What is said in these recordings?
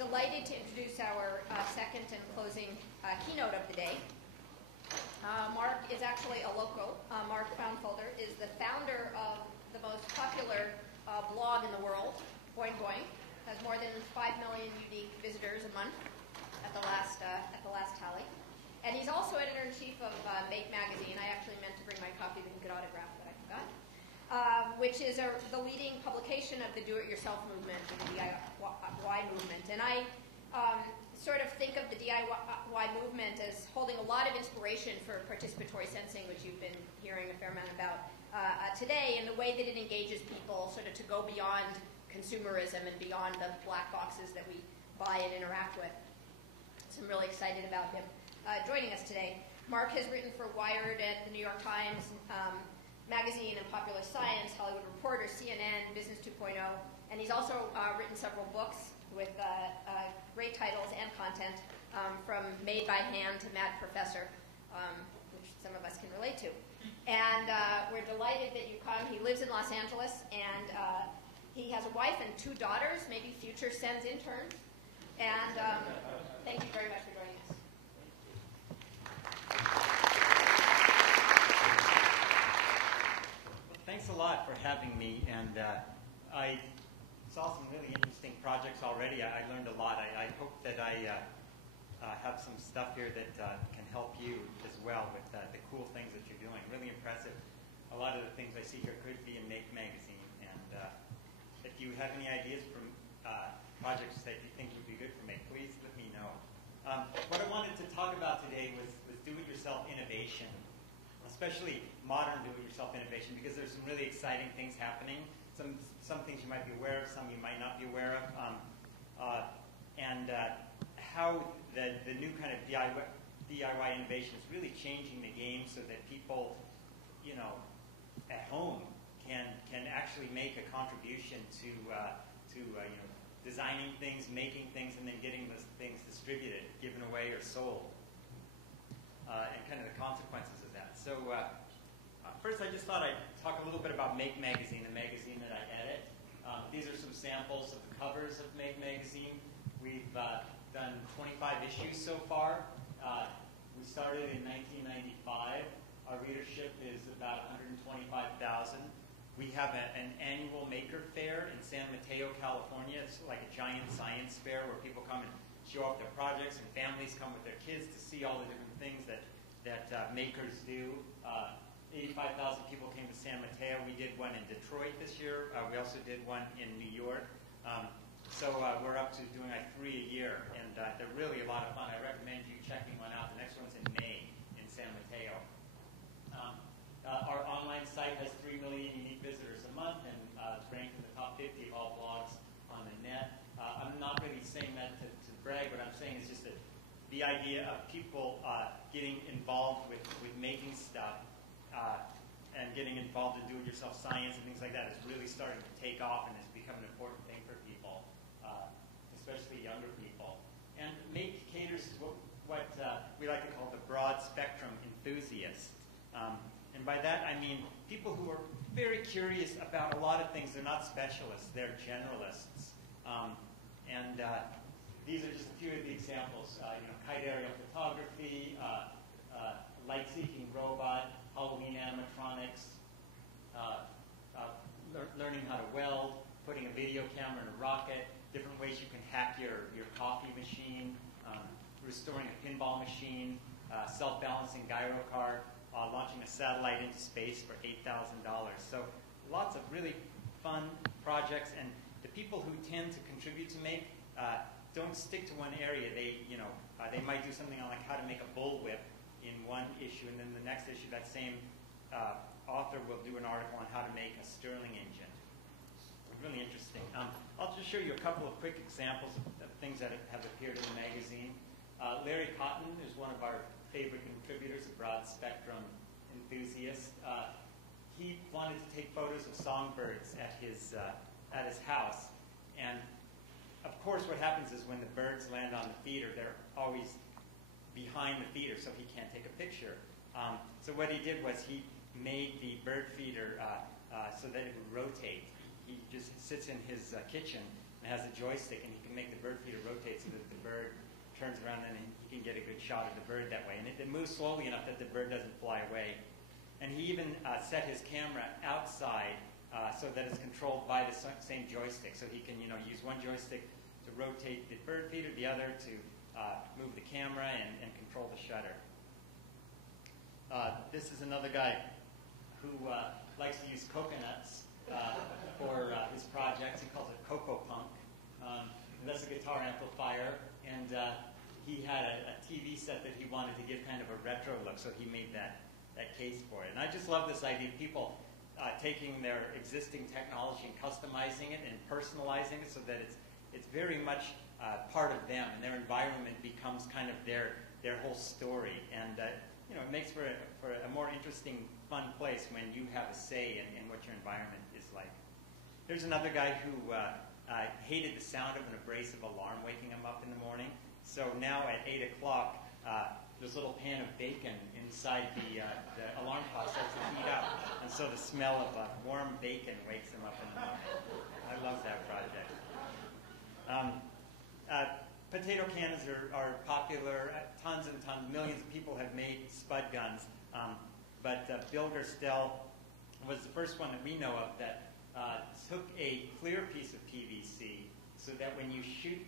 delighted to introduce our second and closing keynote of the day. Mark is actually a local. Mark Frauenfelder is the founder of the most popular blog in the world, Boing Boing. Has more than 5 million unique visitors a month at the last tally. And he's also editor-in-chief of Make magazine. I actually meant to bring my copy that he could autograph, but I forgot. Which is the leading publication of the do-it-yourself movement, and the DIY movement. And I sort of think of the DIY movement as holding a lot of inspiration for participatory sensing, which you've been hearing a fair amount about today, and the way that it engages people sort of to go beyond consumerism and beyond the black boxes that we buy and interact with. So I'm really excited about him joining us today. Mark has written for Wired at the New York Times, Magazine and Popular Science, Hollywood Reporter, CNN, Business 2.0, and he's also written several books with great titles and content, from Made by Hand to Mad Professor, which some of us can relate to. And we're delighted that you come. He lives in Los Angeles, and he has a wife and 2 daughters, maybe future CENS interns. And thank you very much for joining us. Thanks a lot for having me, and I saw some really interesting projects already. I learned a lot. I hope that I have some stuff here that can help you as well with the cool things that you're doing. Really impressive. A lot of the things I see here could be in Make magazine, and if you have any ideas from projects that you think would be good for Make, please let me know. What I wanted to talk about today was do-it-yourself innovation, especially modern do-it-yourself innovation, because there's some really exciting things happening. Some things you might be aware of, some you might not be aware of, and how the new kind of DIY innovation is really changing the game so that people, at home can actually make a contribution to designing things, making things, and then getting those things distributed, given away, or sold, and kind of the consequences of that. So. First, I just thought I'd talk a little bit about Make magazine, the magazine that I edit. These are some samples of the covers of Make magazine. We've done 25 issues so far. We started in 1995. Our readership is about 125,000. We have an annual maker fair in San Mateo, California. It's like a giant science fair where people come and show off their projects, and families come with their kids to see all the different things that makers do. 85,000 people came to San Mateo. We did one in Detroit this year. We also did one in New York. So we're up to doing 3 a year, and they're really a lot of fun. I recommend you checking one out. The next one's in May in San Mateo. Our online site has 3 million unique visitors a month, and it's ranked in the top 50 of all blogs on the net. I'm not really saying that to brag. What I'm saying is just that the idea of people getting involved with making stuff and getting involved in do-it-yourself science and things like that is really starting to take off and has become an important thing for people, especially younger people. And Make caters to what we like to call the broad spectrum enthusiast. And by that I mean people who are very curious about a lot of things. They're not specialists, they're generalists. These are just a few of the examples. Kite aerial photography, light-seeking robot, Halloween animatronics, learning how to weld, putting a video camera in a rocket, different ways you can hack your coffee machine, restoring a pinball machine, self-balancing gyro car, launching a satellite into space for $8,000. So lots of really fun projects, and the people who tend to contribute to Make don't stick to one area. They might do something on like how to make a bullwhip in one issue, and then the next issue, that same author will do an article on how to make a Stirling engine. Really interesting. I'll just show you a couple of quick examples of things that have appeared in the magazine. Larry Cotton is one of our favorite contributors, a broad spectrum enthusiast. He wanted to take photos of songbirds at his house, and of course what happens is when the birds land on the feeder, they're always behind the feeder, so he can't take a picture. So what he did was he made the bird feeder so that it would rotate. He just sits in his kitchen and has a joystick, and he can make the bird feeder rotate so that the bird turns around, and he can get a good shot of the bird that way. And it moves slowly enough that the bird doesn't fly away. And he even set his camera outside so that it's controlled by the same joystick. So he can, use one joystick to rotate the bird feeder, the other to move the camera and control the shutter. This is another guy who likes to use coconuts for his projects. He calls it Coco Punk. That's a guitar amplifier, and he had a TV set that he wanted to give kind of a retro look, so he made that case for it. And I just love this idea of people taking their existing technology and customizing it and personalizing it so that it's very much part of them, and their environment becomes kind of their whole story. And it makes for a more interesting, fun place when you have a say in what your environment is like. There's another guy who hated the sound of an abrasive alarm waking him up in the morning. So now at 8 o'clock, there's a little pan of bacon inside the alarm clock starts to heat up. And so the smell of warm bacon wakes him up in the morning. I love that project. Potato cannons are popular. Tons and tons, millions of people have made spud guns. But Bill Gerstel was the first one that we know of that took a clear piece of PVC so that when you shoot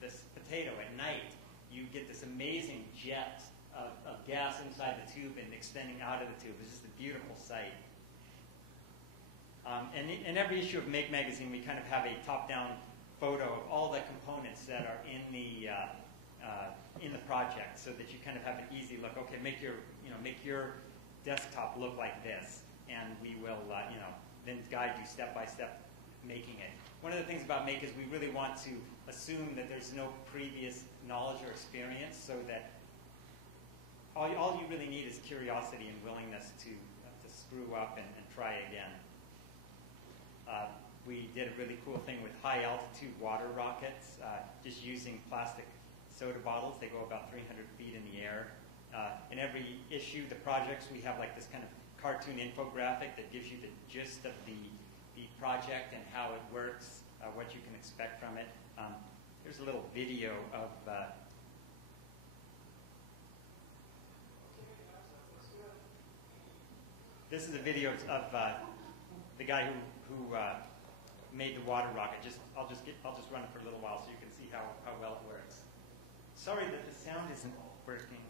this potato at night, you get this amazing jet of gas inside the tube and extending out of the tube. It's just a beautiful sight. And in every issue of Make magazine, we kind of have a top-down photo of all the components that are in the project, so that you kind of have an easy look. Okay, make your desktop look like this, and we will then guide you step by step making it. One of the things about Make is we really want to assume that there's no previous knowledge or experience, so that all you really need is curiosity and willingness to screw up and try again. We did a really cool thing with high-altitude water rockets, just using plastic soda bottles. They go about 300 feet in the air. In every issue, the projects, we have like this kind of cartoon infographic that gives you the gist of the project and how it works, what you can expect from it. Here's a little video of this is a video of the guy who made the water rocket. I'll just run it for a little while so you can see how well it works. Sorry that the sound isn't working.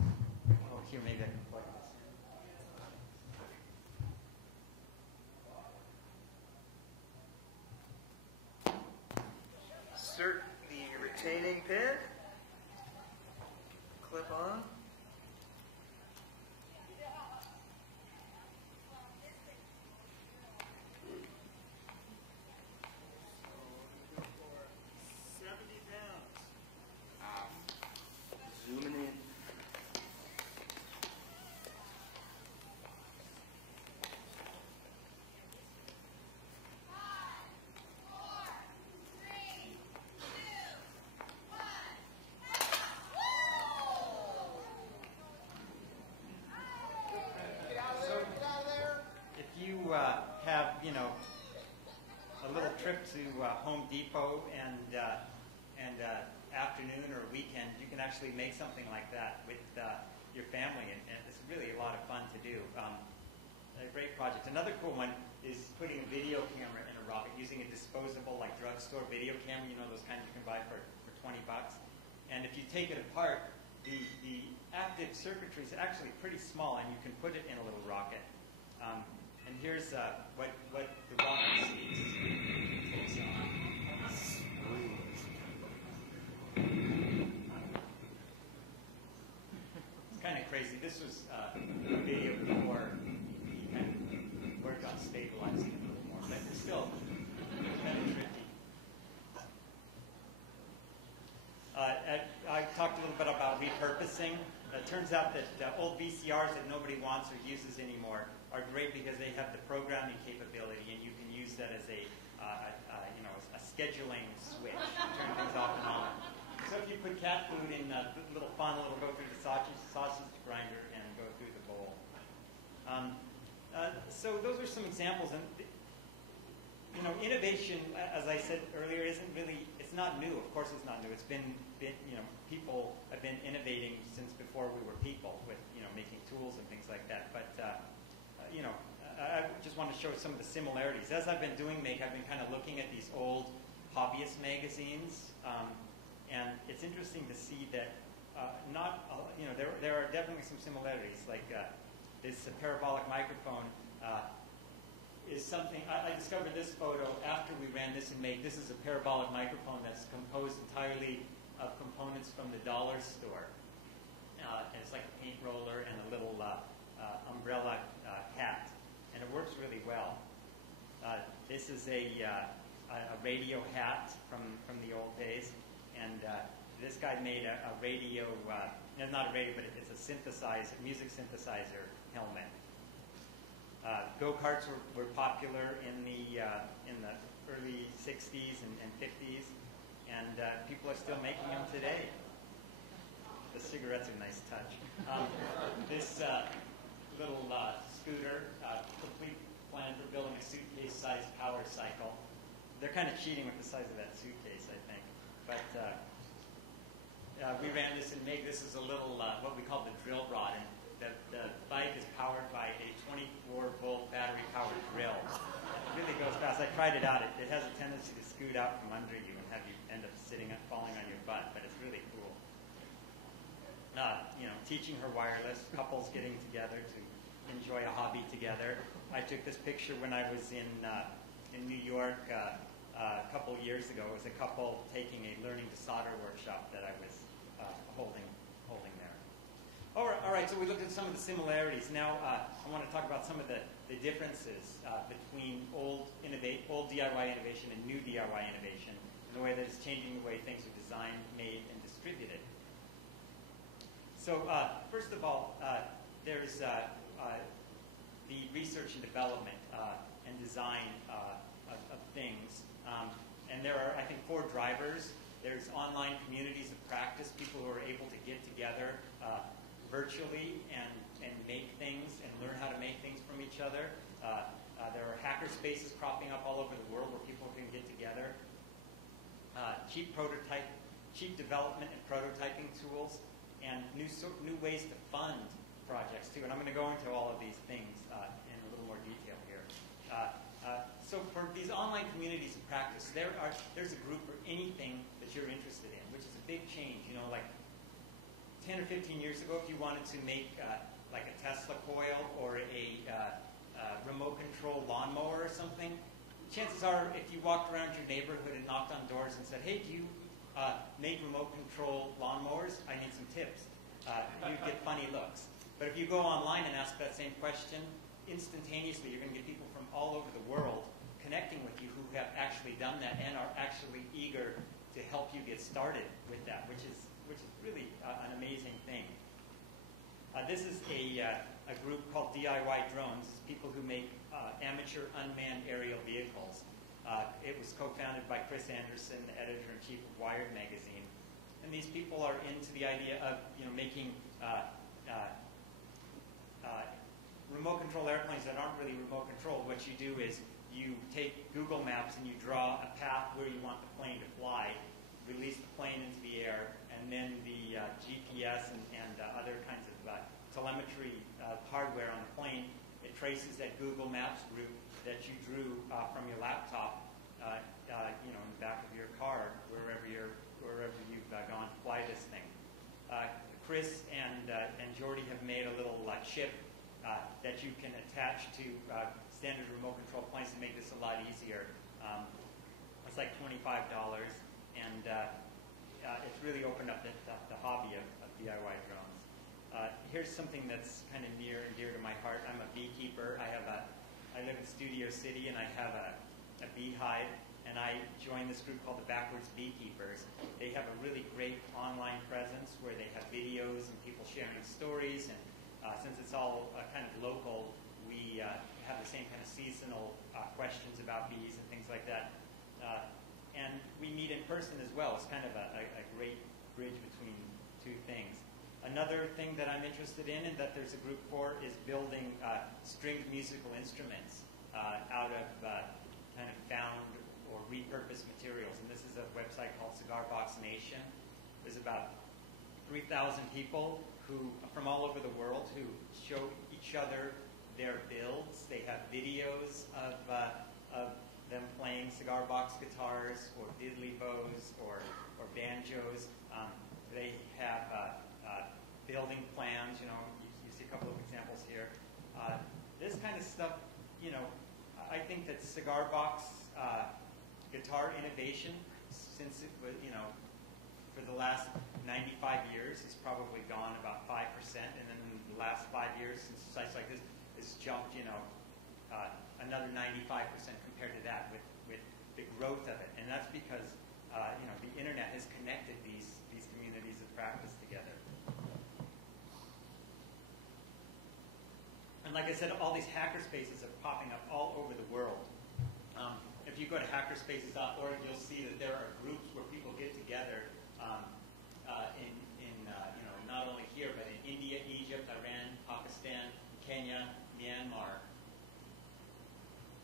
Oh, here, maybe I can plug this. Insert the retaining pin. Clip on. Zooming in. Have a little trip to Home Depot and afternoon or weekend, you can actually make something like that with your family, and it's really a lot of fun to do. A great project. Another cool one is putting a video camera in a rocket using a disposable, like drugstore video camera. Those kinds you can buy for $20. And if you take it apart, the active circuitry is actually pretty small, and you can put it in a little rocket. And here's what the rocket takes on. It's kind of crazy. This was a video before he kind of worked on stabilizing it a little more, but it's still kind of tricky. I talked a little bit about repurposing. It turns out that old VCRs that nobody wants or uses anymore are great because they have the programming capability, and you can use that as a scheduling switch to turn things off and on. So if you put cat food in a little funnel, it'll go through the sausage grinder and go through the bowl. So those are some examples, and innovation, as I said earlier, it's not new. Of course it's not new. It's been people have been innovating since before we were people with, making tools and things like that. But, I just want to show some of the similarities. As I've been doing Make, I've been kind of looking at these old hobbyist magazines, and it's interesting to see that there are definitely some similarities. Like this parabolic microphone is something, I discovered this photo after we ran this in Make. This is a parabolic microphone that's composed entirely of components from the dollar store. And it's like a paint roller and a little umbrella hat, and it works really well. This is a radio hat from the old days, and this guy made a radio, not a radio, but it's a synthesizer, music synthesizer helmet. Go-karts were popular in the early 60s and 50s, and people are still making them today. The cigarette's a nice touch. This little scooter, complete plan for building a suitcase-sized power cycle. They're kind of cheating with the size of that suitcase, I think. But we ran this in Make. This is a little, what we call the drill rod. And the bike is powered by a 24-volt battery-powered drill. It really goes fast. I tried it out. It has a tendency to scoot out from under you and have you end up sitting and falling on your butt, but it's really cool. Teaching her wireless, couples getting together to enjoy a hobby together. I took this picture when I was in New York a couple years ago. It was a couple taking a learning to solder workshop that I was holding there. All right, so we looked at some of the similarities. Now I want to talk about some of the differences between old DIY innovation and new DIY innovation, and the way that it's changing the way things are designed, made, and distributed. So first of all, there's the research and development and design of things. And there are, I think, 4 drivers. There's online communities of practice, people who are able to get together virtually and make things and learn how to make things from each other. There are hacker spaces cropping up all over the world where people can get together. Cheap development and prototyping tools, and new ways to fund projects too. And I'm going to go into all of these things in a little more detail here. So for these online communities of practice, there's a group for anything that you're interested in, which is a big change. Like 10 or 15 years ago, if you wanted to make like a Tesla coil or a remote control lawnmower or something, chances are if you walked around your neighborhood and knocked on doors and said, hey, do you make remote control lawnmowers? I need some tips. You'd get funny looks. But if you go online and ask that same question, instantaneously you're going to get people from all over the world connecting with you who have actually done that and are actually eager to help you get started with that, which is really an amazing thing. This is a group called DIY Drones. It's people who make amateur unmanned aerial vehicles. It was co-founded by Chris Anderson, the editor-in-chief of Wired magazine. And these people are into the idea of making remote control airplanes that aren't really remote controlled. What you do is you take Google Maps and you draw a path where you want the plane to fly, release the plane into the air, and then the GPS and other kinds of telemetry hardware on the plane, it traces that Google Maps route that you drew from your laptop, in the back of your car, wherever you've gone to fly this thing. Chris and Jordy have made a little chip that you can attach to standard remote control planes to make this a lot easier. It's like $25, and it's really opened up the hobby of DIY drones. Here's something that's kind of near and dear to my heart. I'm a beekeeper. I live in Studio City, and I have a beehive, and I joined this group called the Backwards Beekeepers. They have a really great online presence where they have videos and people sharing stories, and since it's all kind of local, we have the same kind of seasonal questions about bees and things like that. And we meet in person as well. It's kind of a great bridge between two things. Another thing that I'm interested in and that there's a group for is building stringed musical instruments out of kind of found or repurposed materials. And this is a website called Cigar Box Nation. There's about 3,000 people from all over the world who show each other their builds. They have videos of them playing cigar box guitars or diddly bows or banjos. They have building plans. You see a couple of examples here. This kind of stuff, I think that cigar box guitar innovation, since it was, for the last 95 years, has probably gone about 5%, and then in the last 5 years, since sites like this, it's jumped, another 95% compared to that with the growth of it, and that's because the internet has connected these communities of practice together. And like I said, all these hackerspaces are popping up all over the world. If you go to hackerspaces.org, you'll see that there are groups where people get together not only here, but in India, Egypt, Iran, Pakistan, Kenya, Myanmar.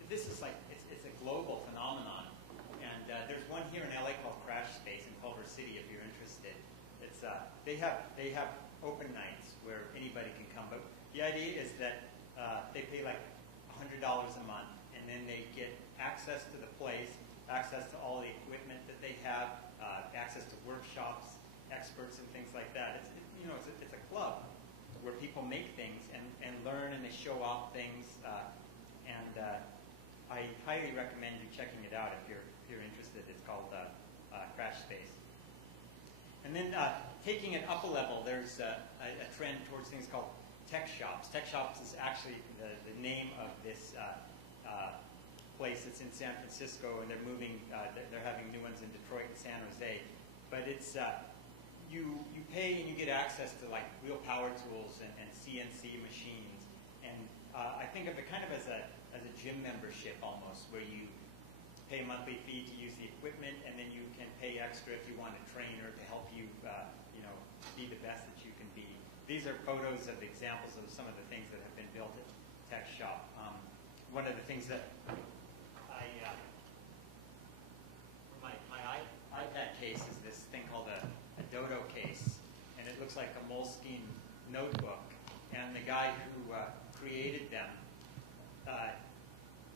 This is it's a global phenomenon. And there's one here in LA called Crash Space in Culver City, if you're interested. It's they have open nights where anybody can come, but the idea is that they pay like $100 a month, and then they get access to the place, access to all the equipment that they have, access to workshops, experts, and things like that. It's a club where people make things and learn, and they show off things. I highly recommend you checking it out if you're interested. It's called Crash Space. And then taking it up a level, there's a trend towards things called tech shops. Tech shops is actually the name of this place that's in San Francisco, and they're moving. They're having new ones in Detroit and San Jose. But it's you pay and you get access to like real power tools and CNC machines. And I think of it kind of as a gym membership almost, where you pay a monthly fee to use the equipment, and then you can pay extra if you want a trainer to help you, be the best that you can be. These are photos of examples of some of the things that have been built at Tech Shop. One of the things that my iPad case is this thing called a Dodo case, and it looks like a Moleskine notebook. And the guy who created them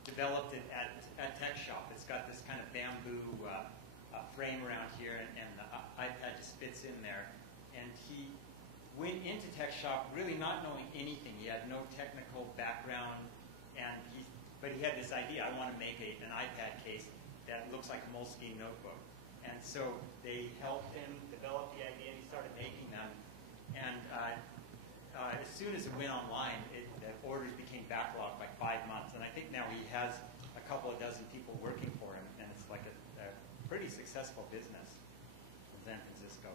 developed it at Tech Shop. It's got this kind of bamboo frame around here, and the iPad just fits in there. And he went into Tech Shop really not knowing anything. He had no technical background, but he had this idea: I want to make an iPad case that looks like a Moleskine notebook. And so they helped him develop the idea, and he started making them. And as soon as it went online, the orders became backlogged by 5 months. And I think now he has a couple of dozen people working for him, and it's like a pretty successful business in San Francisco.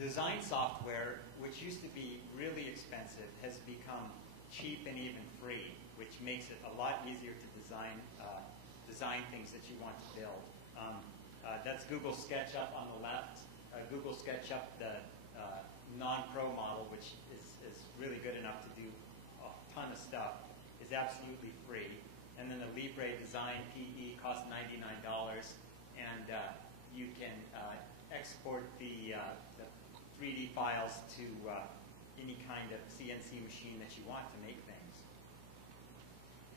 Design software, which used to be really expensive, has become cheap and even free, which makes it a lot easier to design things that you want to build. That's Google SketchUp on the left. Google SketchUp, the non-pro model, which is really good enough to do a ton of stuff, is absolutely free. And then the Libre Design PE costs $99, and you can export the 3D files to any kind of CNC machine that you want to make things.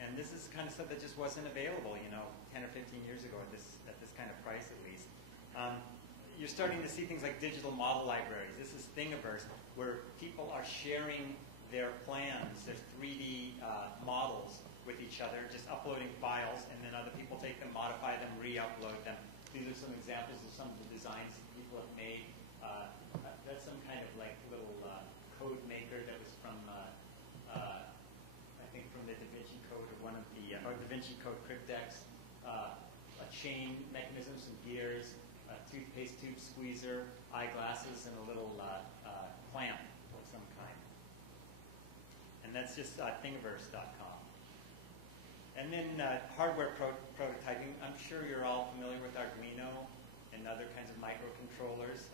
And this is kind of stuff that just wasn't available, 10 or 15 years ago at this kind of price, at least. You're starting to see things like digital model libraries. This is Thingiverse, where people are sharing their plans, their 3D models with each other, just uploading files, and then other people take them, modify them, re-upload them. These are some examples of some of the designs people have made. That's some kind of like little code maker that was from, I think from the Da Vinci Code, or one of the, or Da Vinci Code cryptex. A chain mechanism, some gears, a toothpaste tube squeezer, eyeglasses, and a little clamp of some kind. And that's just Thingiverse.com. And then hardware prototyping. I'm sure you're all familiar with Arduino and other kinds of microcontrollers.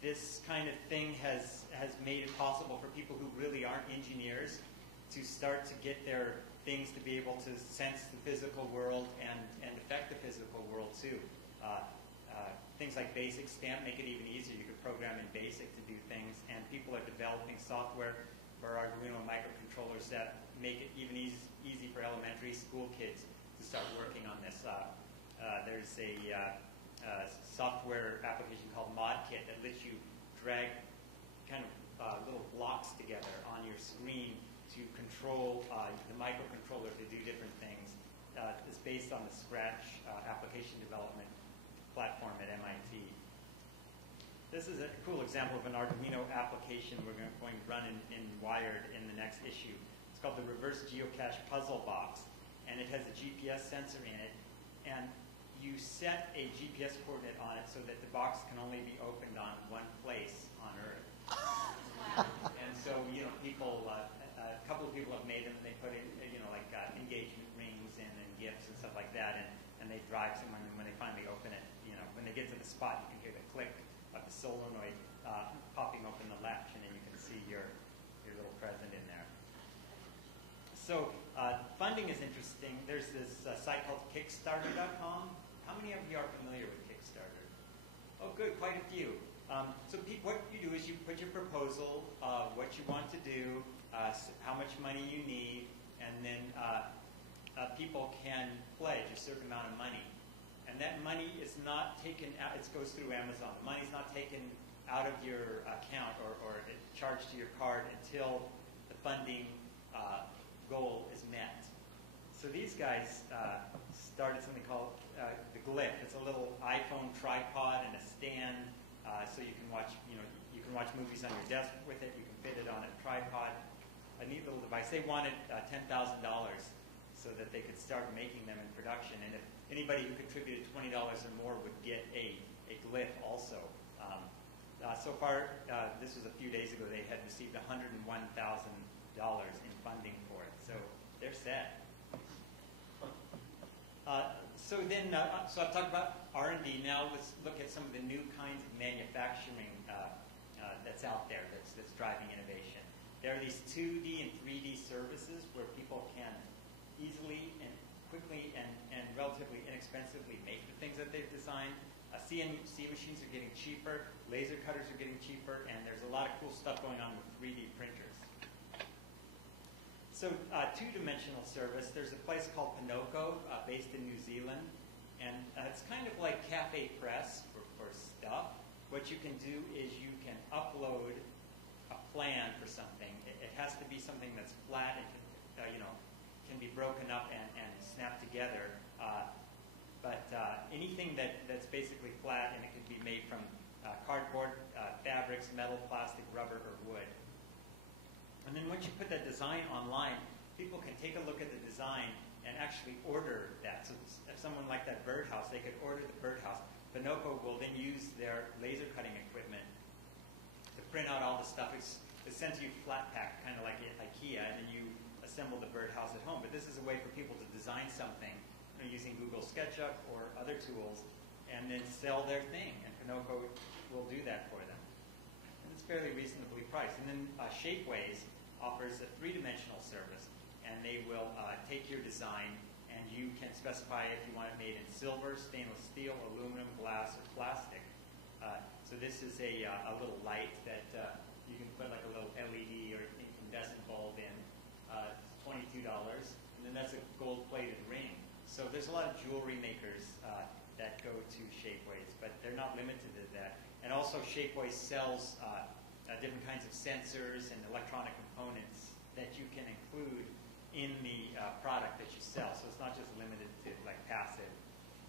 This kind of thing has made it possible for people who really aren't engineers to start to get their things to be able to sense the physical world and affect the physical world too. Things like BASIC stamp make it even easier. You could program in BASIC to do things, and people are developing software for Arduino microcontrollers that make it even easy for elementary school kids to start working on this. There's a software application called ModKit that lets you drag kind of little blocks together on your screen to control the microcontroller to do different things. It's based on the Scratch application development platform at MIT. This is a cool example of an Arduino application we're going to run in Wired in the next issue. It's called the Reverse Geocache Puzzle Box, and it has a GPS sensor in it, and you set a GPS coordinate on it so that the box can only be opened on one place on Earth. Wow. And so, people, a couple of people have made them, and they put in, like engagement rings and gifts and stuff like that, and they drive somewhere, and when they finally open it, when they get to the spot, you can hear the click of the solenoid popping open the latch, and then you can see your little present in there. So funding is interesting. There's this site called Kickstarter.com. How many of you are familiar with Kickstarter? Oh, good, quite a few. What you do is you put your proposal, what you want to do, how much money you need, and then people can pledge a certain amount of money. And that money is not taken out, it goes through Amazon. The money's not taken out of your account or charged to your card until the funding goal is met. So these guys started something called the Glyph. It's a little iPhone tripod and a stand, so you can watch, you can watch movies on your desk with it. You can fit it on a tripod. A neat little device. They wanted $10,000 so that they could start making them in production. And if anybody who contributed $20 or more would get a Glyph also. So far, this was a few days ago, they had received $101,000 in funding for it. So they're set. So I've talked about R&D. Now let's look at some of the new kinds of manufacturing that's out there that's driving innovation. There are these 2D and 3D services where people can easily and quickly and relatively inexpensively make the things that they've designed. CNC machines are getting cheaper, laser cutters are getting cheaper, and there's a lot of cool stuff going on with 3D printers. So two-dimensional service, there's a place called Pinocchio based in New Zealand, and it's kind of like Cafe Press for stuff. What you can do is you can upload a plan for something. It has to be something that's flat and can be broken up and snapped together. But anything that's basically flat, and it could be made from cardboard, fabrics, metal, plastic, rubber, or wood. And then once you put that design online, people can take a look at the design and actually order that. So if someone like that birdhouse, they could order the birdhouse. Pinocchio will then use their laser cutting equipment to print out all the stuff. It's sent to you flat packed, kind of like IKEA, and then you assemble the birdhouse at home. But this is a way for people to design something using Google SketchUp or other tools, and then sell their thing. And Pinocchio will do that for them. And it's fairly reasonably priced. And then Shapeways offers a three-dimensional service, and they will take your design, and you can specify if you want it made in silver, stainless steel, aluminum, glass, or plastic. So this is a little light that you can put like a little LED or incandescent bulb in. It's $22, and then that's a gold-plated ring. So there's a lot of jewelry makers that go to Shapeways, but they're not limited to that. And also Shapeways sells different kinds of sensors and electronic components that you can include in the product that you sell. So it's not just limited to like passive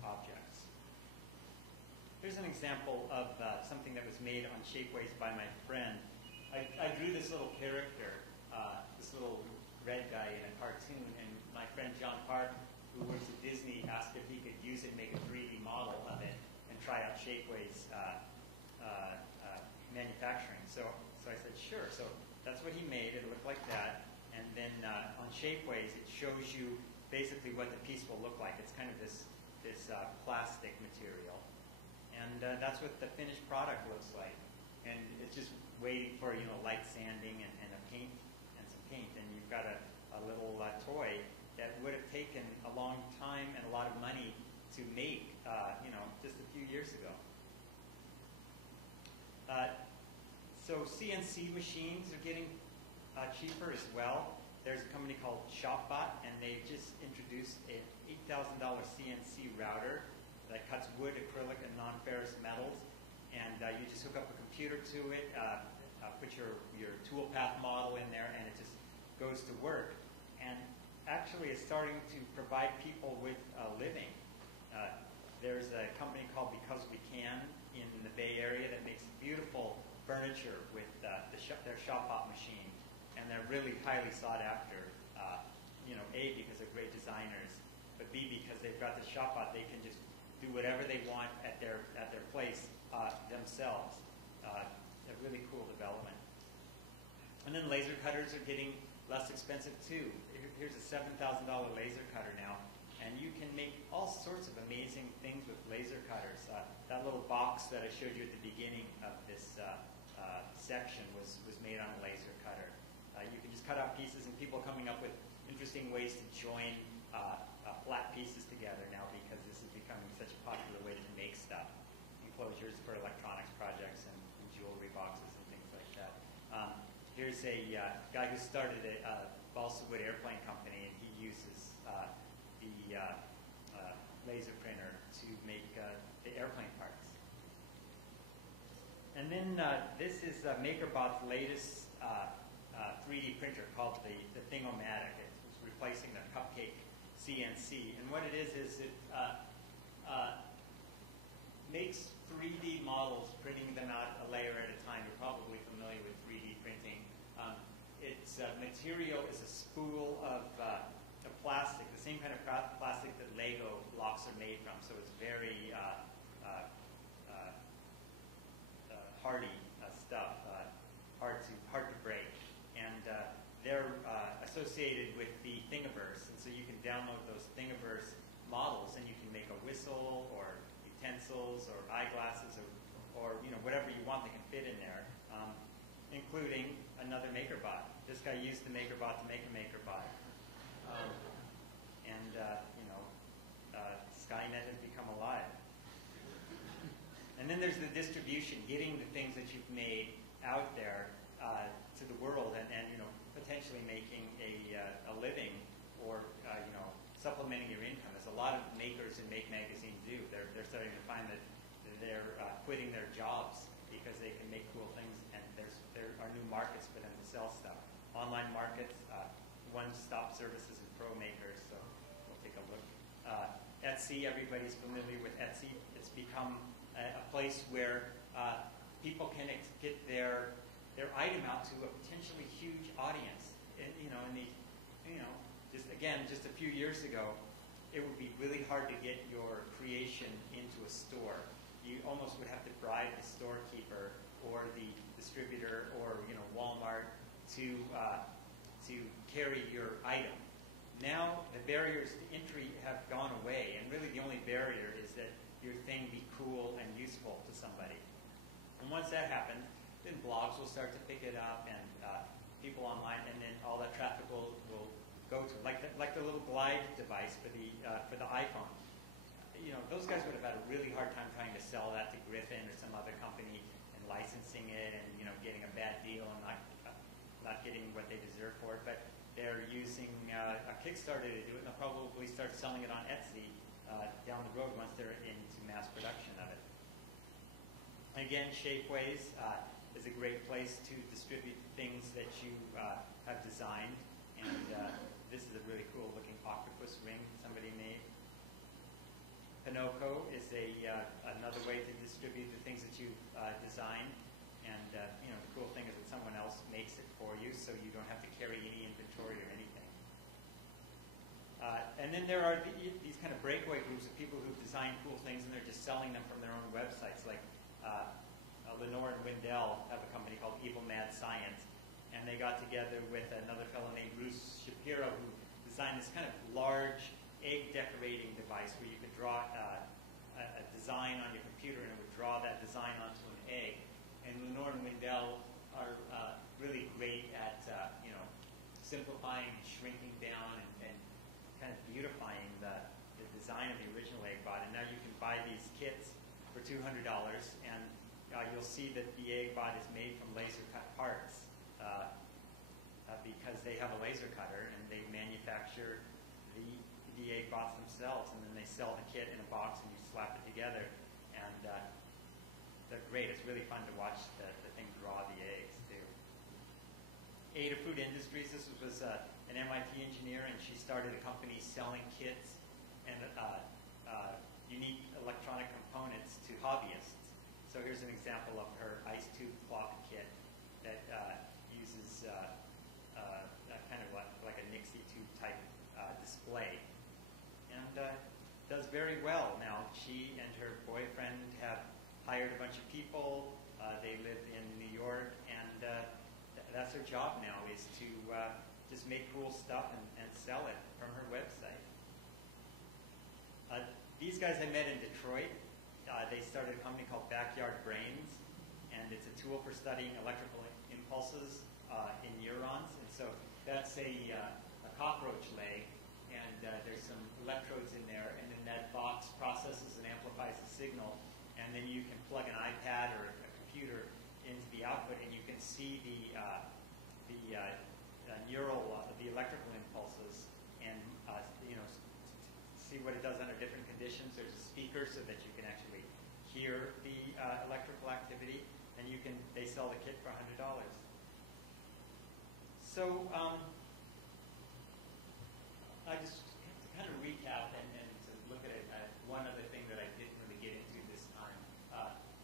objects. Here's an example of something that was made on Shapeways by my friend. I drew this little character, this little red guy in a cartoon, and my friend John Park, who works at Disney, asked if he could use it, make a 3D model of it, and try out Shapeways manufacturing. So I said, sure. So that's what he made. It looked like that. And then on Shapeways, it shows you basically what the piece will look like. It's kind of this plastic material. And that's what the finished product looks like. And it's just waiting for, light sanding and a paint and some paint. And you've got a little toy that would have taken a long time and a lot of money to make, just a few years ago. So CNC machines are getting cheaper as well. There's a company called ShopBot, and they've just introduced an $8,000 CNC router that cuts wood, acrylic, and non-ferrous metals. And you just hook up a computer to it, put your toolpath model in there, and it just goes to work. And actually it's starting to provide people with a living. There's a company called Because We Can in the Bay Area that makes beautiful furniture with their ShopBot machine. And they're really highly sought after, A, because they're great designers, but B, because they've got the ShopBot, they can just do whatever they want at their place themselves. A really cool development. And then laser cutters are getting less expensive too. Here's a $7,000 laser cutter now, and you can make all sorts of amazing things with laser cutters. That little box that I showed you at the beginning of this section was made on a laser cutter. You can just cut out pieces, and people are coming up with interesting ways to join flat pieces together now, because this is becoming such a popular way to make stuff. Enclosures for electronics projects and jewelry boxes and things like that. Here's a guy who started a balsa wood airplane company, and he uses the laser printer to make the airplane parts. And then this is MakerBot's latest 3D printer called the Thing-O-Matic. It's replacing the Cupcake CNC. And what it is it makes 3D models, printing them out a layer at a time. You're probably familiar with 3D printing. Its material is a spool of plastic, the same kind of plastic that Lego blocks are made from. So it's very hardy stuff, hard to break. And they're associated with the Thingiverse, and so you can download those Thingiverse models, and you can make a whistle or utensils or eyeglasses or whatever you want that can fit in there, including another MakerBot. This guy used the MakerBot to make a MakerBot, Skynet has become alive. And then there's the distribution, getting the things that you've made out there to the world, and potentially making a living, or supplementing your income, as a lot of makers in Make Magazine do. They're starting to find that they're quitting their jobs because they can make cool things, and there are new markets for them to sell stuff. Online markets, one-stop services, and pro makers. So we'll take a look. Etsy, everybody's familiar with Etsy. It's become a place where people can get their item out to a potentially huge audience. Just a few years ago, it would be really hard to get your creation into a store. You almost would have to bribe the storekeeper or the distributor or Walmart to carry your item. Now the barriers to entry have gone away, and really the only barrier is that your thing be cool and useful to somebody. And once that happens, then blogs will start to pick it up, and people online, and then all that traffic will go to like the little glide device for the iPhone. Those guys would have had a really hard time trying to sell that to Griffin or some other company and licensing it, and getting a bad deal and not getting what they deserve for it. But they're using a Kickstarter to do it, and they'll probably start selling it on Etsy down the road once they're into mass production of it. Again, Shapeways is a great place to distribute things that you have designed, and this is a really cool looking octopus ring somebody made. Pinocchio is another way to distribute the things that you've designed, and the cool thing is that someone else makes it for you, so you don't have to carry any inventory or anything. And then there are these kind of breakaway groups of people who've designed cool things, and they're just selling them from their own websites. Like Lenore and Wendell have a company called Evil Mad Science, and they got together with another fellow named Bruce Shapiro, who designed this kind of large egg decorating device where you could draw a design on your computer, and it would draw that design onto an egg. And Lenore and Wendell are really great at simplifying and shrinking down and kind of beautifying the design of the original egg bot. And now you can buy these kits for $200, and you'll see that the egg bot is made from laser cut parts because they have a laser cutter and they manufacture the egg bots themselves, and then they sell the kit in a box and you slap it together, and they're great. It's really fun to watch the thing draw the eggs too. Ada Food Industries, this was an MIT engineer, and she started a company selling kits and unique electronic components to hobbyists. So here's an example of her ice tube clock kit that uses kind of like a Nixie tube type display, and does very well now. She and her boyfriend have hired a bunch of people. They live in New York, and that's her job now, is to just make cool stuff and sell it from her website. These guys I met in Detroit. They started a company called Backyard Brains, and it's a tool for studying electrical impulses in neurons. And so that's a cockroach leg, and there's some electrodes in there, and then that box processes and amplifies the signal, and then you can plug an iPad or a computer into the output, and you can see the electrical impulses, and see what it does under different conditions. There's a speaker so that you can actually hear the electrical activity, and they sell the kit for $100. So I just to kind of recap and to look at it. One other thing that I didn't really get into this time: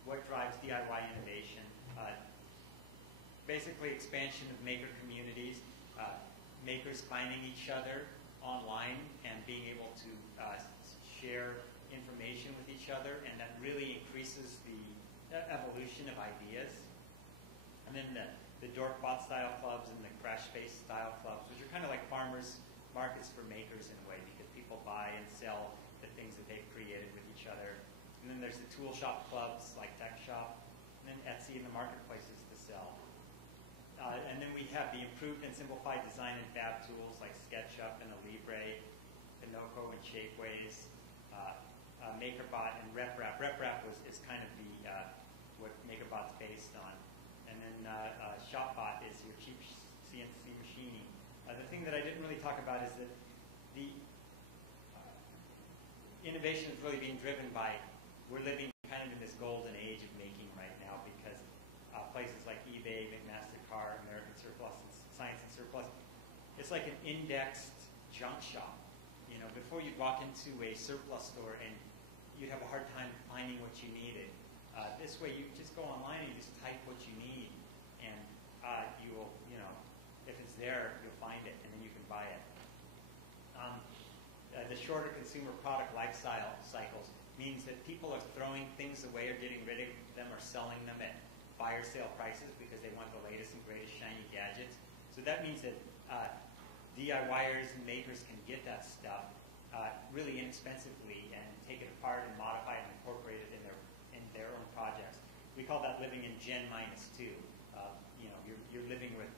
what drives DIY innovation? Basically, expansion of maker communities, makers finding each other online and being able to share information with each other, and that really increases the evolution of ideas. And then the Dorkbot style clubs and the Crash Space style clubs, which are kind of like farmers markets for makers in a way, because people buy and sell the things that they've created with each other. And then there's the tool shop clubs like Tech Shop, and then Etsy and the marketplaces to sell. And then we have the improved and simplified design and fab tools like SketchUp and Libre, Pinocchio and Shapeways, MakerBot and RepRap. RepRap is kind of what MakerBot's based on. And then ShopBot is your cheap CNC machining. The thing that I didn't really talk about is that the innovation is really being driven by, we're living kind of in this golden age of making right now, because places like eBay, McMaster-Carr, American Surplus, and Science and Surplus, it's like an indexed junk shop. Before you'd walk into a surplus store and you'd have a hard time finding what you needed. This way, you just go online and you just type what you need, and you will, if it's there, you'll find it, and then you can buy it. The shorter consumer product life cycles means that people are throwing things away or getting rid of them or selling them at fire sale prices because they want the latest and greatest shiny gadgets. So that means that DIYers and makers can get that stuff really inexpensively and take it apart and modify it and incorporate it in their own projects. We call that living in Gen -2. You're living with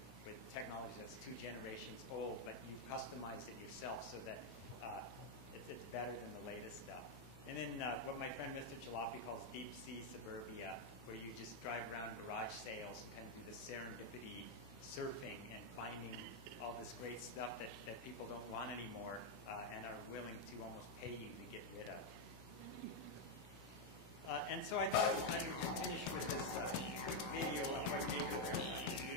technology that's 2 generations old, but you've customized it yourself so that it's better than the latest stuff. And then what my friend Mr. Jalopy calls deep sea suburbia, where you just drive around garage sales and kind of do the serendipity surfing and finding all this great stuff that people don't want anymore and are willing to almost pay you to get rid of. And so I thought I would finish with this video of what makers are trying to do.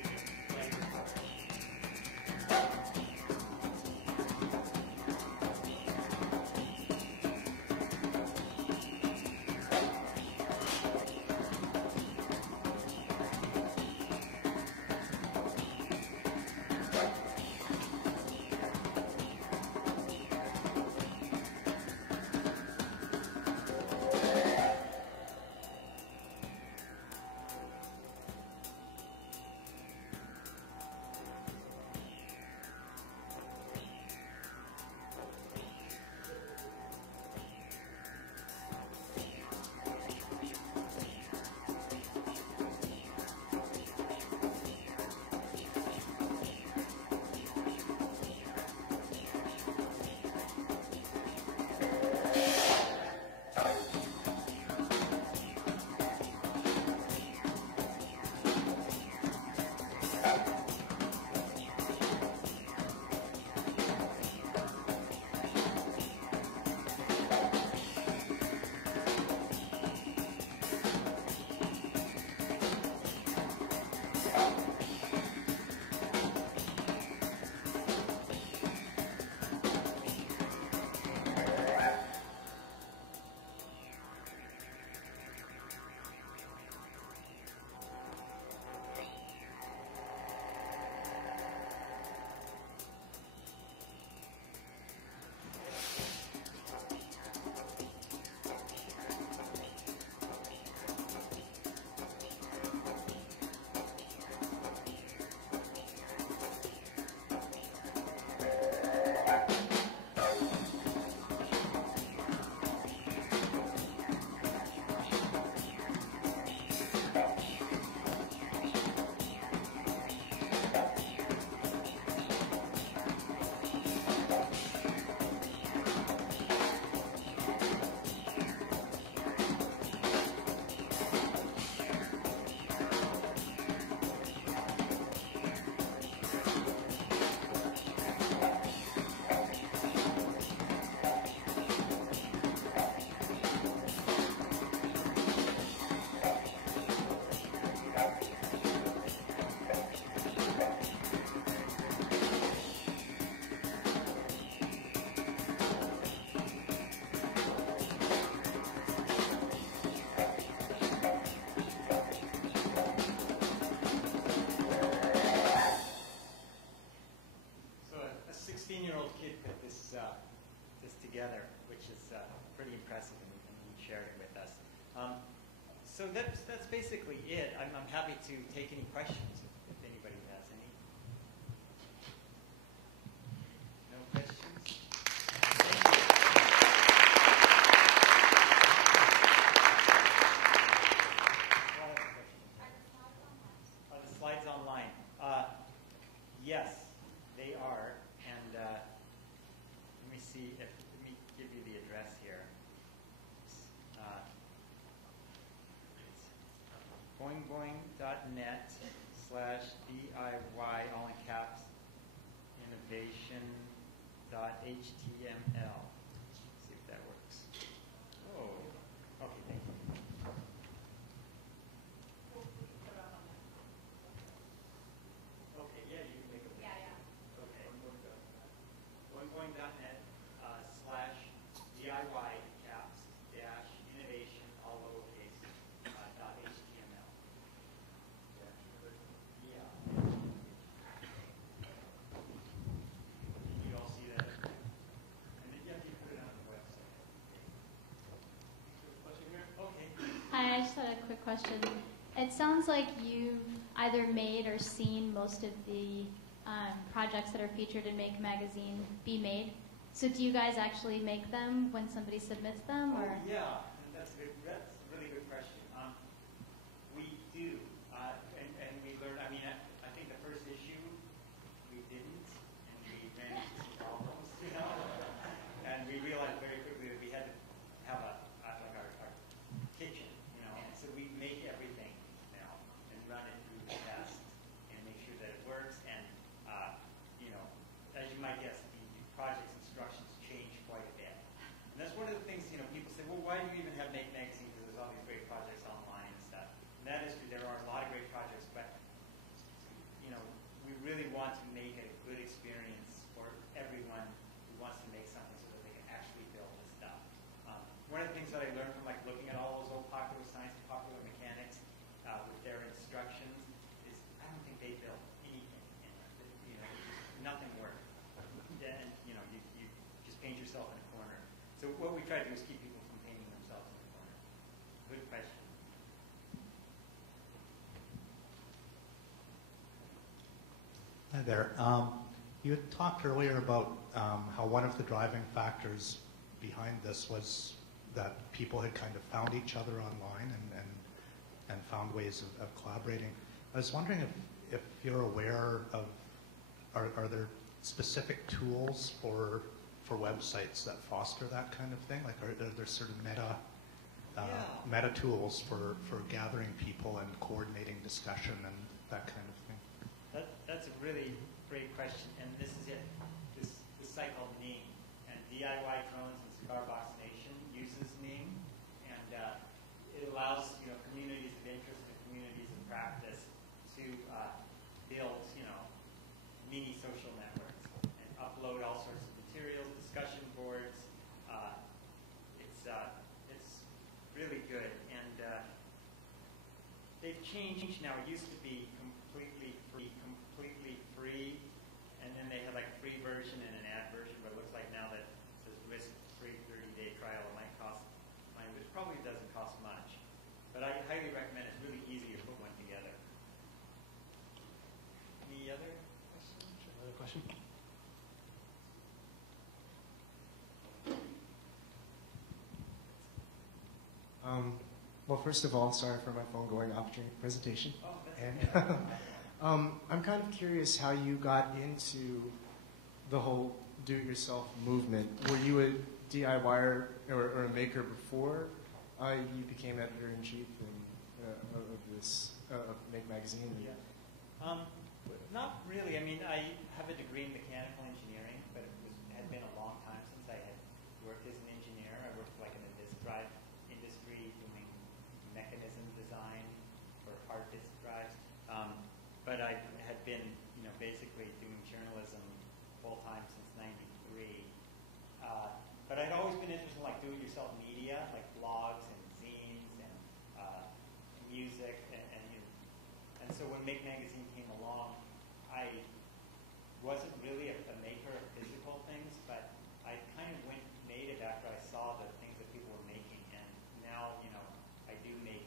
that's basically it. I'm happy to take any questions if anybody has any. No questions? Are the slides online? Yes, they are. And let me see if, let me give you the address here. It's boingboing.net/DIY, all in caps, innovation.html. See if that works. Oh, okay, thank you. Okay, yeah, you can make a video. Yeah. Okay. boingboing.net/DIY caps dash innovation, all lowercase, .html. Yeah. You all see that? And then you have to put it on the website. Question here? Okay. Hi, I just had a quick question. It sounds like you've either made or seen most of the projects that are featured in Make Magazine be made. So do you guys actually make them when somebody submits them? Or? Oh, yeah, that's a really good question. We do, and we learned, I mean, I think the first issue we didn't, and we ran into some problems, you know, and we realized very quickly that we had to have like our kitchen, you know, and so we make everything now and run it through the test and make sure that it works, and you know, as you might guess, the project's instructions change quite a bit. And that's one of the things, you know, people say, well, why do you even have Make Magazine? Because there's all these great projects online and stuff. And that is true. There are a lot of great projects, but, you know, we really want to make it a good experience for everyone who wants to make something so that they can actually build this stuff. One of the things that I learned from like looking at all those old Popular Science and Popular Mechanics with their instructions is I don't think they built anything in it. You know, nothing worked. And you know, you just paint yourself in a corner. So what we try to do is keep people from painting themselves in a corner. Good question. Hi there. You had talked earlier about how one of the driving factors behind this was that people had kind of found each other online and found ways of collaborating. I was wondering if you're aware of, are there specific tools for websites that foster that kind of thing? Like are there sort of meta tools for gathering people and coordinating discussion and that kind of thing? That's a really great question, and this is it. This site called Name, and DIY Drones and Cigar Box Nation uses Name, and it allows communities of interest and communities of practice to build mini social networks and upload all sorts of materials, discussion boards. It's really good, and they've changed now. It used to be completely free, and then they had like a free version and an ad version, but it looks like now that it says risk-free 30-day trial, it might cost money, which probably doesn't cost much. But I highly recommend it. It's really easy to put one together. Any other questions? Another question? Well, first of all, sorry for my phone going off during the presentation. Oh, that's And okay. I'm kind of curious how you got into the whole do-it-yourself movement. Were you a DIYer or a maker before you became editor-in-chief of Make Magazine? Yeah. Not really. I mean, I have a degree in mechanical engineering, but it had been a long time since I had worked as an engineer. I worked like in the disk drive industry doing mechanism design for hard disk drives. But I had been, basically doing journalism full time since '93. But I'd always been interested in like do-it-yourself media, like blogs and zines and music, and so when Make Magazine came along, I wasn't really a maker of physical things, but I kind of went native after I saw the things that people were making, and now I do make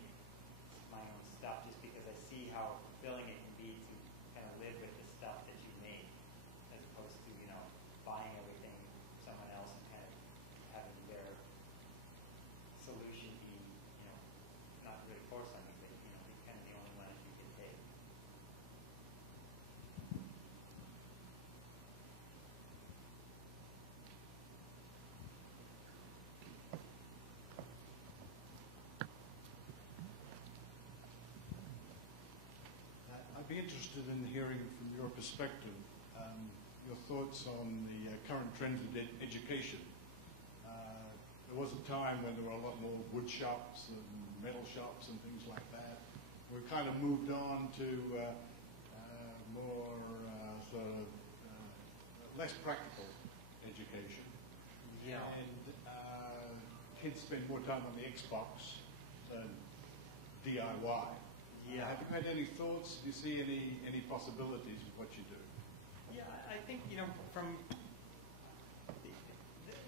be interested in hearing from your perspective your thoughts on the current trends with education. There was a time when there were a lot more wood shops and metal shops and things like that. We've kind of moved on to more sort of less practical education. Yeah. And kids spend more time on the Xbox than DIY. Yeah. Have you had any thoughts? Do you see any possibilities with what you do? Yeah, I think, from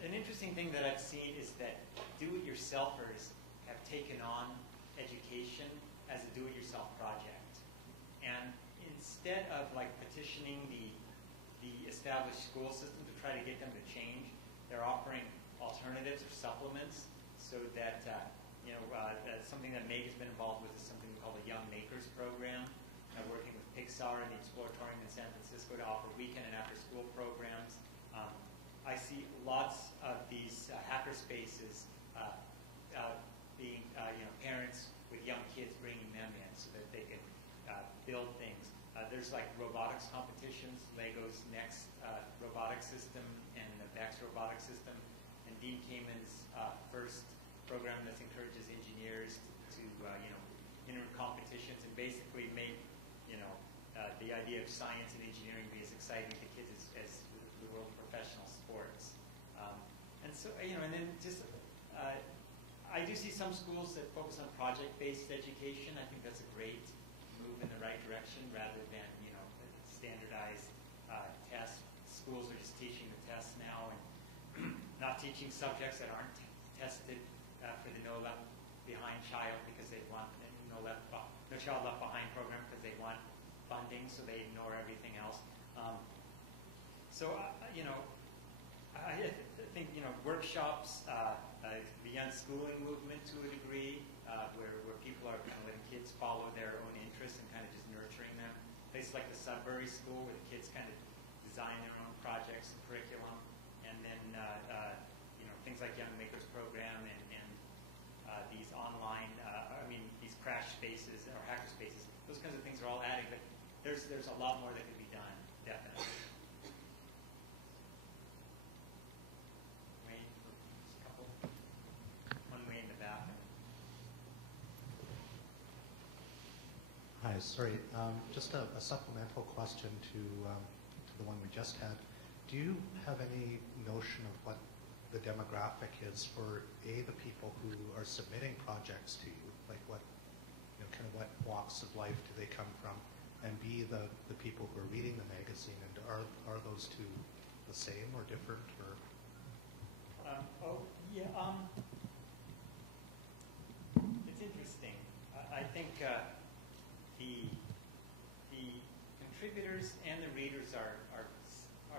an interesting thing that I've seen is that do-it-yourselfers have taken on education as a do-it-yourself project. And instead of petitioning the established school system to try to get them to change, they're offering alternatives or supplements so that, that's something that Meg has been involved with is something we call the Young Makers Program, working with Pixar and the Exploratorium in San Francisco to offer weekend and after-school programs. I see lots of these hacker spaces being, parents with young kids bringing them in so that they can build things. There's robotics competitions, Lego's next robotic system and the Beck's robotic system, and Dean Kamen's first program that encourages engineers to enter competitions and basically make the idea of science and engineering be as exciting to kids as the world of professional sports. And so, and then just, I do see some schools that focus on project-based education. I think that's a great move in the right direction rather than, standardized tests. Schools are just teaching the tests now and not teaching subjects that aren't tested for the No Left Behind child because they want No Child Left Behind program because they want funding, so they ignore everything else. I think workshops, the unschooling movement to a degree, where people are letting kids follow their own interests and kind of just nurturing them. Places like the Sudbury School, where the kids kind of design their own projects and curriculum, and then things like Young Makers Program and these online, these crash spaces or hacker spaces. Those kinds of things are all adding, but there's a lot more that could be done, definitely. Wayne, just a couple. One way in the back. Hi, sorry. Just a supplemental question to the one we just had. Do you have any notion of what the demographic is for the people who are submitting projects to you? Like what walks of life do they come from? And B, the people who are reading the magazine, and are those two the same or different? Or it's interesting. I think the contributors and the readers are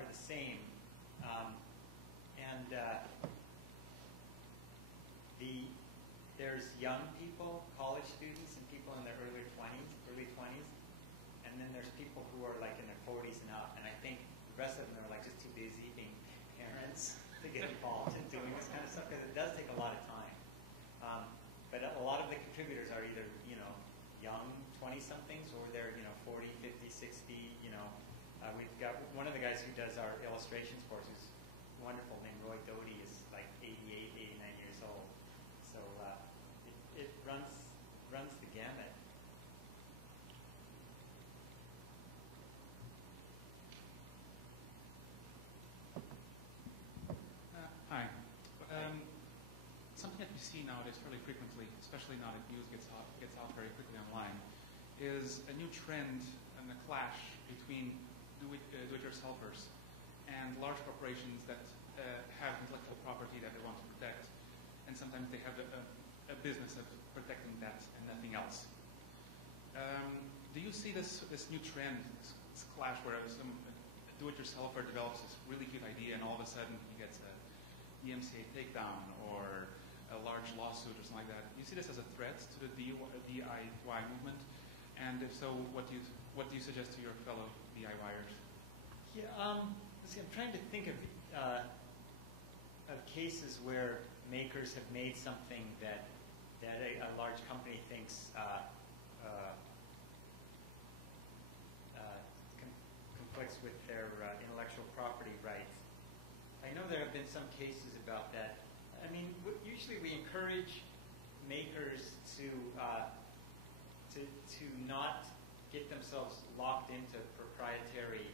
the same, there's young people, college students, and people in their early 20s, and then there's people who are in their 40s and up. And I think the rest of them are just too busy being parents to get involved in doing this kind of stuff because it does take a lot of time. But a lot of the contributors are either young 20-somethings or they're 40, 50, 60. We've got one of the guys who does our illustrations for us, who's wonderful, named Roy Doty, is 88, 89 years old. So it runs the gamut. Hi. Something that we see nowadays fairly frequently, especially now that news gets out very quickly online, is a new trend and a clash between do-it-yourselfers and large corporations that have intellectual property that they want to protect, and sometimes they have a business of protecting that and nothing else. Do you see this new trend, this clash, where some do-it-yourselfer develops this really cute idea and all of a sudden he gets a EMCA takedown or a large lawsuit or something like that? Do you see this as a threat to the DIY movement? And if so, what do you suggest to your fellow DIYers? Yeah, I'm trying to think of cases where makers have made something that a large company thinks been some cases about that. I mean, usually we encourage makers to not get themselves locked into proprietary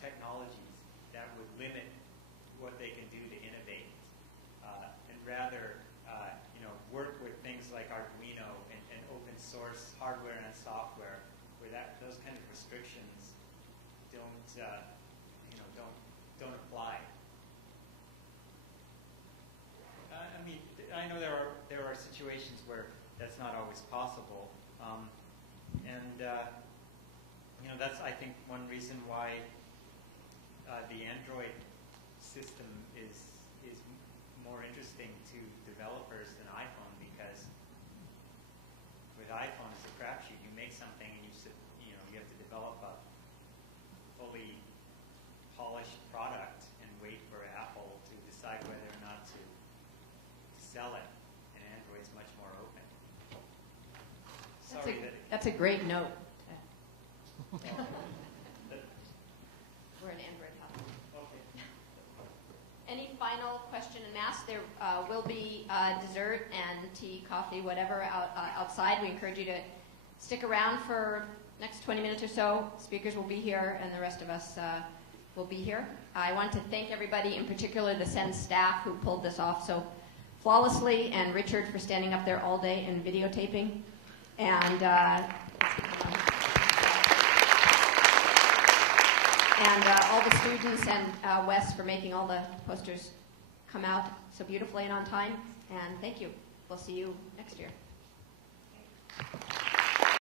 technologies that would limit what they can do to innovate, and rather, work with things like Arduino and open source hardware and software, where those kind of restrictions don't apply. I mean, I know there are situations where that's not always possible, that's, I think, one reason why the Android system is more interesting to developers than iPhone, because with iPhone it's a crapshoot. You make something and you have to develop a fully polished product and wait for Apple to decide whether or not to sell it. And Android's much more open. That's a great note. We're an Android hub. Okay. Any final question and ask? There will be dessert and tea, coffee, whatever outside. We encourage you to stick around for next 20 minutes or so. Speakers will be here, and the rest of us will be here. I want to thank everybody, in particular the CENS staff who pulled this off so flawlessly, and Richard for standing up there all day and videotaping. And all the students and Wes for making all the posters come out so beautifully and on time. And thank you. We'll see you next year.